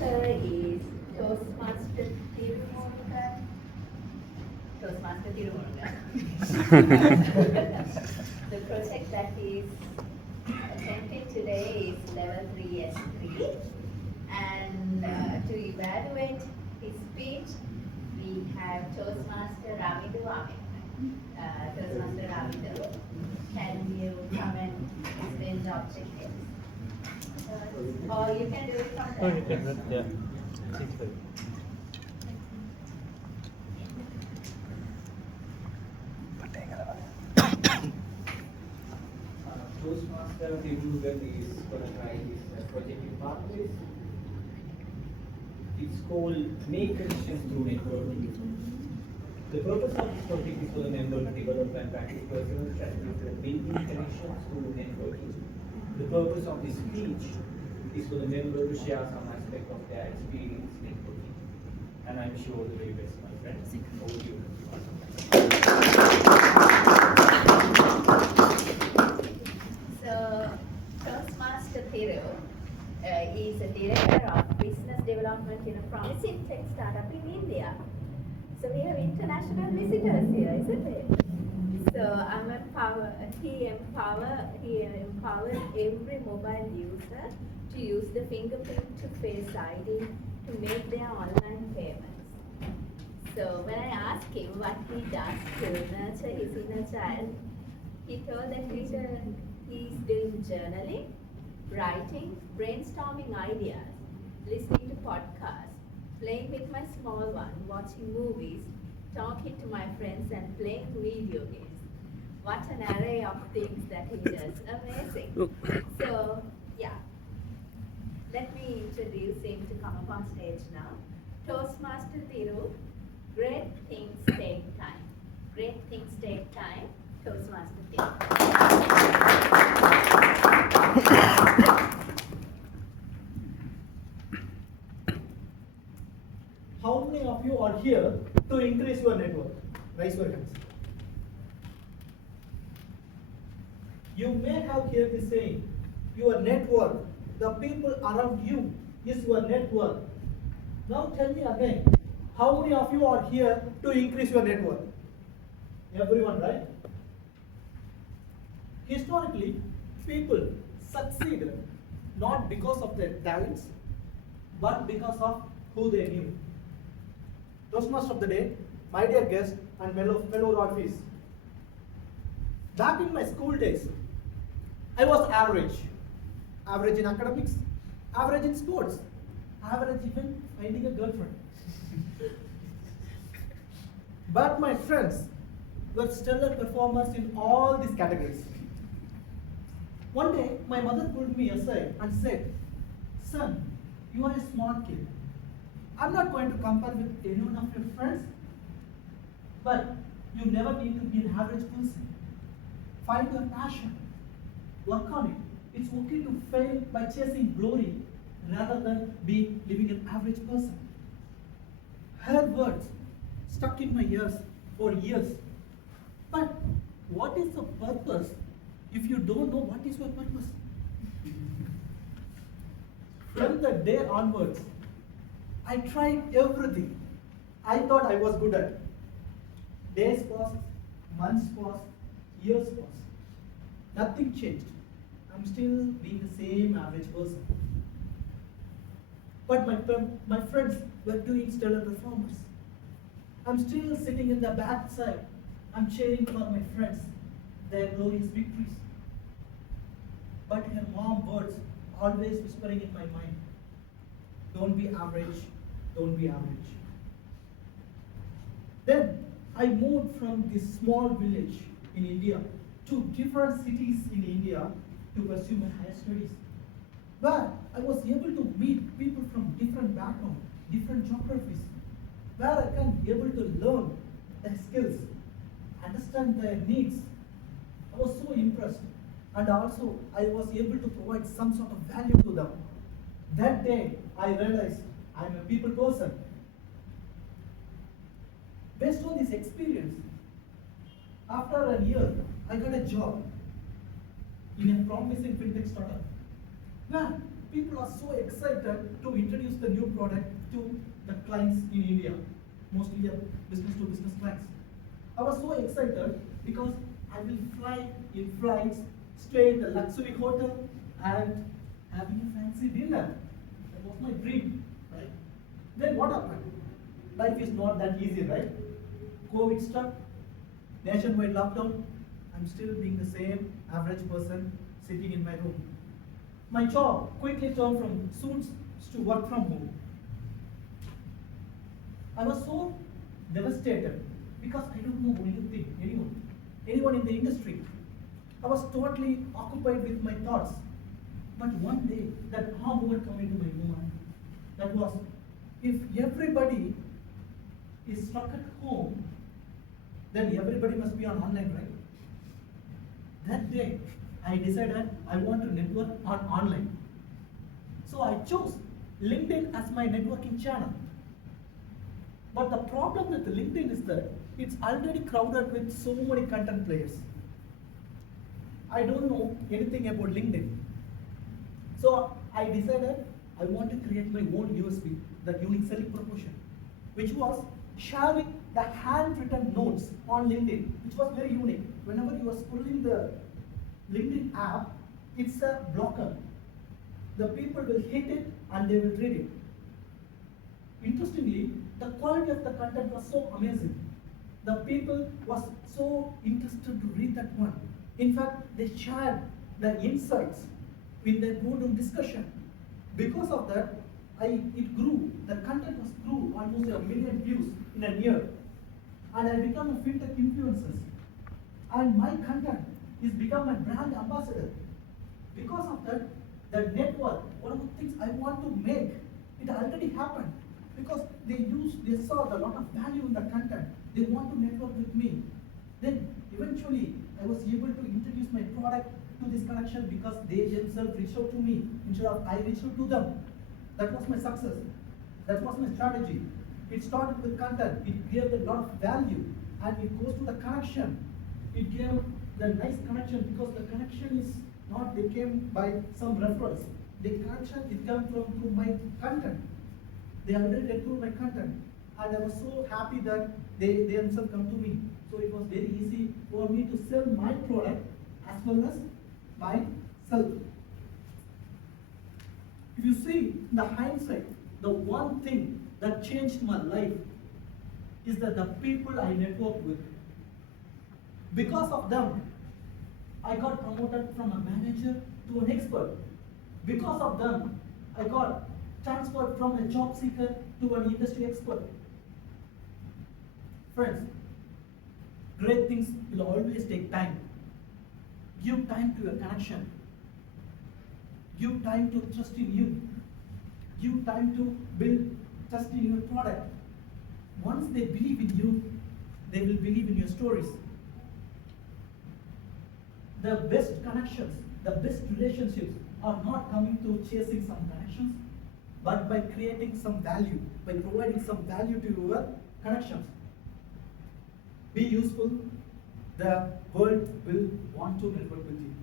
sponsor is Toastmasters Tirumurugan. Toastmaster Tirumurugan. The project that is attempted today is level 3S3, and to evaluate his speech, we have Toastmaster Ravidu Amin. Toastmaster Ravidu, can you come and explain the objectives? Or you can do it from there. Oh, you can, yeah. Please do. Toastmaster Tirumurugan is going to try this project in pathways. It's called Make Connections Through Networking. The purpose of this project is for the member to develop and practice personal strategies for building connections through networking. The purpose of this speech is for the member to share some aspect of their experience networking. And I'm sure the very best, my friends. Over to you. So, Toastmaster Thiru is a director of business development in a promising tech startup in India. So we have international visitors here, isn't it? So he empowers every mobile user to use the fingerprint to face ID to make their online payments. So when I asked him what he does to nurture his inner child, he told that he's doing journaling, writing, brainstorming ideas, listening to podcasts, playing with my small one, watching movies, talking to my friends, and playing video games. What an array of things that he does. Amazing. So, yeah. Let me introduce him to come up on stage now. Toastmaster Thiru, great things take time. Great things take time. Toastmaster Thiru. How many of you are here to increase your network? Raise your hands. You may have heard this saying, your network, the people around you is your network. Now tell me again, how many of you are here to increase your network? Everyone, right? Historically, people succeeded not because of their talents, but because of who they knew. Toastmaster of the day, my dear guest and fellow Rodfies. Back in my school days, I was average. Average in academics, average in sports, average even finding a girlfriend. But my friends were stellar performers in all these categories. One day, my mother pulled me aside and said, "Son, you are a smart kid. I'm not going to compare with any one of your friends, but you never need to be an average person. Find your passion, work on it. It's okay to fail by chasing glory rather than living an average person." Her words stuck in my ears for years. But what is the purpose if you don't know what is your purpose? From the day onwards, I tried everything I thought I was good at. Days passed, months passed, years passed. Nothing changed. I'm still being the same average person. But my friends were doing stellar performance. I'm still sitting in the back side. I'm cheering for my friends, their glorious victories. But her mom words always whispering in my mind, "Don't be average, don't be average." Then I moved from this small village in India to different cities in India to pursue my higher studies. Where I was able to meet people from different backgrounds, different geographies, where I can be able to learn their skills, understand their needs. I was so impressed, and also I was able to provide some sort of value to them. That day, I realized I'm a people person. Based on this experience, after a year, I got a job in a promising fintech startup, where people are so excited to introduce the new product to the clients in India, mostly business to business clients. I was so excited because I will fly in flights, stay in the luxury hotel, and having a fancy dinner. That was my dream, right? Then what happened? Life is not that easy, right? COVID struck, nationwide lockdown. I'm still being the same average person sitting in my room. My job quickly turned from suits to work from home. I was so devastated because I don't know anyone in the industry. I was totally occupied with my thoughts. But one day, that aha moment came into my mind. That was, if everybody is stuck at home, then everybody must be on online, right? That day, I decided I want to network on online. So I chose LinkedIn as my networking channel. But the problem with LinkedIn is that it's already crowded with so many content players. I don't know anything about LinkedIn. So I decided I want to create my own USP, the unique selling proposition, which was sharing the handwritten notes on LinkedIn, which was very unique. Whenever you are scrolling the LinkedIn app, it's a blocker. The people will hit it and they will read it. Interestingly, the quality of the content was so amazing. The people was so interested to read that one. In fact, they shared the insights in their boardroom discussion. Because of that, it grew. The content grew almost 1 million views in a year. And I became a fintech influencer. And my content is become my brand ambassador. Because of that, the network, one of the things I want to make, it already happened. Because they saw a lot of value in the content. They want to network with me. Then eventually, I was able to introduce my product to this connection because they themselves reached out to me instead of I reached out to them. That was my success. That was my strategy. It started with content. It gave a lot of value, and it goes to the connection. It gave the nice connection because the connection is not they came by some reference. The connection it came through my content. They already read through my content, and I was so happy that they themselves come to me. So it was very easy for me to sell my product as well as myself. If you see the hindsight, the one thing that changed my life is that the people I network with. Because of them, I got promoted from a manager to an expert. Because of them, I got transferred from a job seeker to an industry expert. Friends, great things will always take time. Give time to your connection. Give time to trust in you. Give time to build trust in your product. Once they believe in you, they will believe in your stories. The best connections, the best relationships are not coming to chasing some connections, but by creating some value, by providing some value to your connections. Be useful. The world will want to network with you.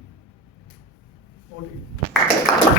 Over to you.